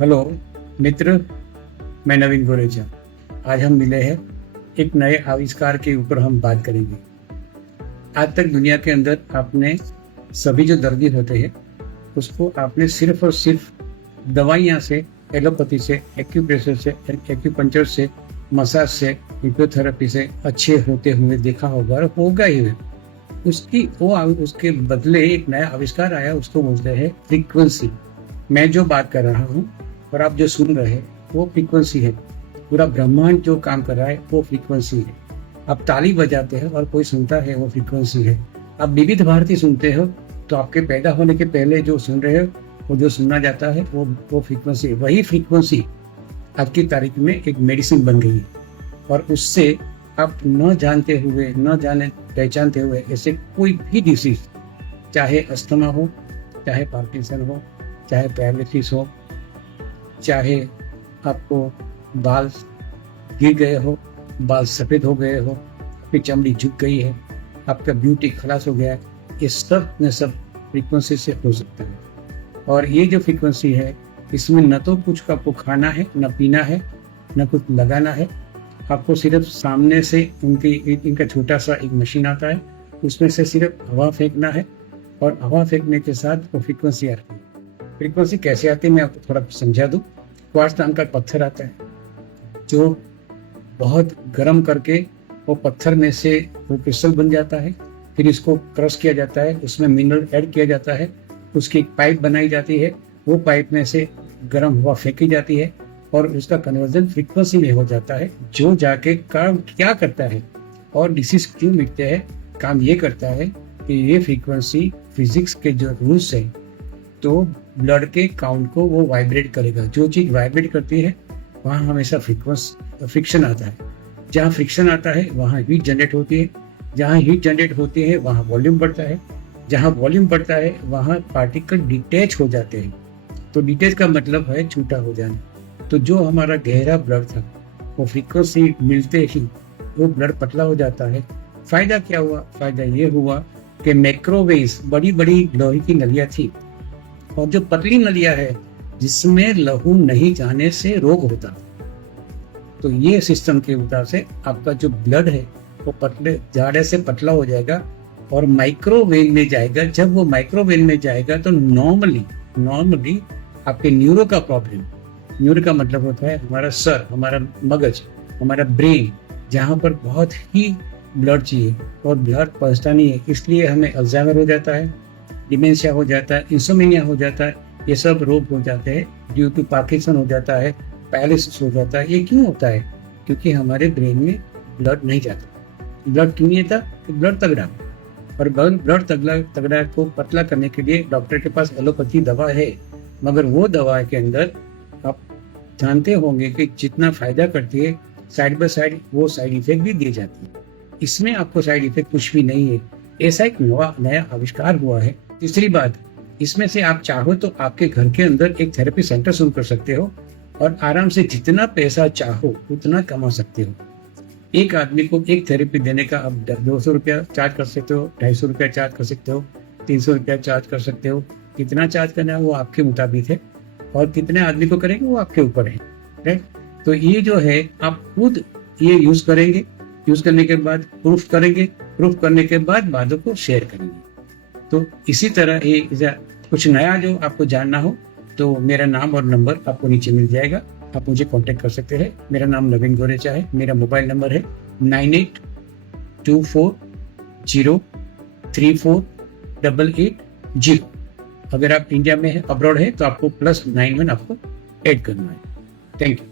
Hello मित्र, मैं नवीन गोरेचा। आज हम मिले हैं, एक नए आविष्कार के ऊपर हम बात करेंगे। आज तक दुनिया के अंदर आपने सभी जो दर्दी होते हैं उसको आपने सिर्फ और सिर्फ दवाइयाँ से, एलोपैथी से, एक्यूप्रेशर से, एक्यूपंक्चर से, मसाज से, फिजियोथेरेपी से अच्छे होते हुए देखा होगा और होगा ही। उसके बदले एक नया आविष्कार आया, उसको बोलते हैं फ्रीक्वेंसी। मैं जो बात कर रहा हूँ और आप जो सुन रहे हैं वो फ्रीक्वेंसी है। पूरा ब्रह्मांड जो काम कर रहा है वो फ्रीक्वेंसी है। आप ताली बजाते हैं और कोई सुनता है, वो फ्रीक्वेंसी है। आप विविध भारती सुनते हो तो आपके पैदा होने के पहले जो सुन रहे हो, वो जो सुनना जाता है वो फ्रीक्वेंसी है। वही फ्रीक्वेंसी आज की तारीख में एक मेडिसिन बन गई है और उससे आप न जानते हुए, न जाने पहचानते हुए ऐसे कोई भी डिसीज, चाहे अस्थमा हो, चाहे पार्किंसन हो, चाहे पैरालिसिस हो, चाहे आपको बाल गिर गए हो, बाल सफ़ेद हो गए हो, आपकी चमड़ी झुक गई है, आपका ब्यूटी खलास हो गया है, ये सब में सब फ्रीक्वेंसी से हो सकता है। और ये जो फ्रीक्वेंसी है, इसमें न तो कुछ आपको खाना है, न पीना है, न कुछ लगाना है। आपको सिर्फ सामने से इनका छोटा सा एक मशीन आता है, उसमें से सिर्फ हवा फेंकना है और हवा फेंकने के साथ वो फ्रीक्वेंसी आती है। फ्रीक्वेंसी कैसे आती है मैं आपको थोड़ा समझा दूं। क्वार्ट्ज नाम का पत्थर आता है जो बहुत गर्म करके वो पत्थर में से वो क्रिस्टल बन जाता है। फिर इसको क्रश किया जाता है, उसमें मिनरल ऐड किया जाता है, उसकी एक पाइप बनाई जाती है, वो पाइप में से गर्म हवा फेंकी जाती है और उसका कन्वर्जन फ्रीक्वेंसी में हो जाता है, जो जाके काम क्या करता है और डिसीज क्यों मिटते हैं। काम ये करता है कि ये फ्रीक्वेंसी फिजिक्स के जो रूल्स है, तो ब्लड के काउंट को वो वाइब्रेट करेगा। जो चीज वाइब्रेट करती है वहाँ हमेशा फ्रिक्शन आता है। जहाँ फ्रिक्शन आता है वहाँ हीट जनरेट होती है, जहाँ हीट जनरेट होती है वहाँ वॉल्यूम बढ़ता है, जहाँ वॉल्यूम बढ़ता है वहाँ पार्टिकल डिटैच हो जाते हैं। तो डिटैच का मतलब है छूटा हो जाना। तो जो हमारा गहरा ब्लड था वो फ्रीक्वेंसी मिलते ही वो ब्लड पतला हो जाता है। फायदा क्या हुआ? फायदा ये हुआ कि माइक्रोवेव्स, बड़ी बड़ी लोहे की नलियां थी और जो पतली नलियां है जिसमें लहू नहीं जाने से रोग होता, तो ये सिस्टम के उतार से आपका जो ब्लड है वो पतले जाड़े से पतला हो जाएगा और माइक्रोवेव में जाएगा। जब वो माइक्रोवेव में जाएगा तो नॉर्मली आपके न्यूरो का प्रॉब्लम, न्यूरो का मतलब होता है हमारा सर, हमारा मगज, हमारा ब्रेन, जहाँ पर बहुत ही ब्लड चाहिए और ब्लड पहुंचता नहीं है, इसलिए हमें अल्जाइमर हो जाता है, डिमेंशिया हो जाता है, इंसोमेनिया हो जाता है। ये सब रोग हो जाते हैं। ड्यू टू पार्किंसन हो जाता है, पैरालिसिस हो जाता है। ये क्यों होता है? क्योंकि हमारे ब्रेन में ब्लड नहीं जाता। ब्लड क्यों नहीं आता? तो ब्लड तगड़ा, और ब्लड तगड़ा को पतला करने के लिए डॉक्टर के पास एलोपैथी दवा है, मगर वो दवा के अंदर आप जानते होंगे कि जितना फायदा करती है, साइड बाय साइड वो साइड इफेक्ट भी दी जाती है। इसमें आपको साइड इफेक्ट कुछ भी नहीं है। ऐसा एक नया आविष्कार हुआ है। तीसरी बात, इसमें से आप चाहो तो आपके घर के अंदर एक थेरेपी सेंटर शुरू कर सकते हो और आराम से जितना पैसा चाहो उतना कमा सकते हो। एक आदमी को एक थेरेपी देने का आप 200 रुपया चार्ज कर सकते हो, 250 रुपया चार्ज कर सकते हो, 300 रुपया चार्ज कर सकते हो। कितना चार्ज करना है वो आपके मुताबिक है और कितने आदमी को करेंगे वो आपके ऊपर है, राइट। तो ये जो है आप खुद ये यूज करेंगे, यूज करने के बाद प्रूफ करेंगे, प्रूफ करने के बाद बातों को शेयर करेंगे। तो इसी तरह ये कुछ नया जो आपको जानना हो तो मेरा नाम और नंबर आपको नीचे मिल जाएगा, आप मुझे कांटेक्ट कर सकते हैं। मेरा नाम नवीन गोरेचा है। मेरा मोबाइल नंबर है 9824034880। अगर आप इंडिया में है, अब्रॉड है, तो आपको +91 आपको ऐड करना है। Thank you.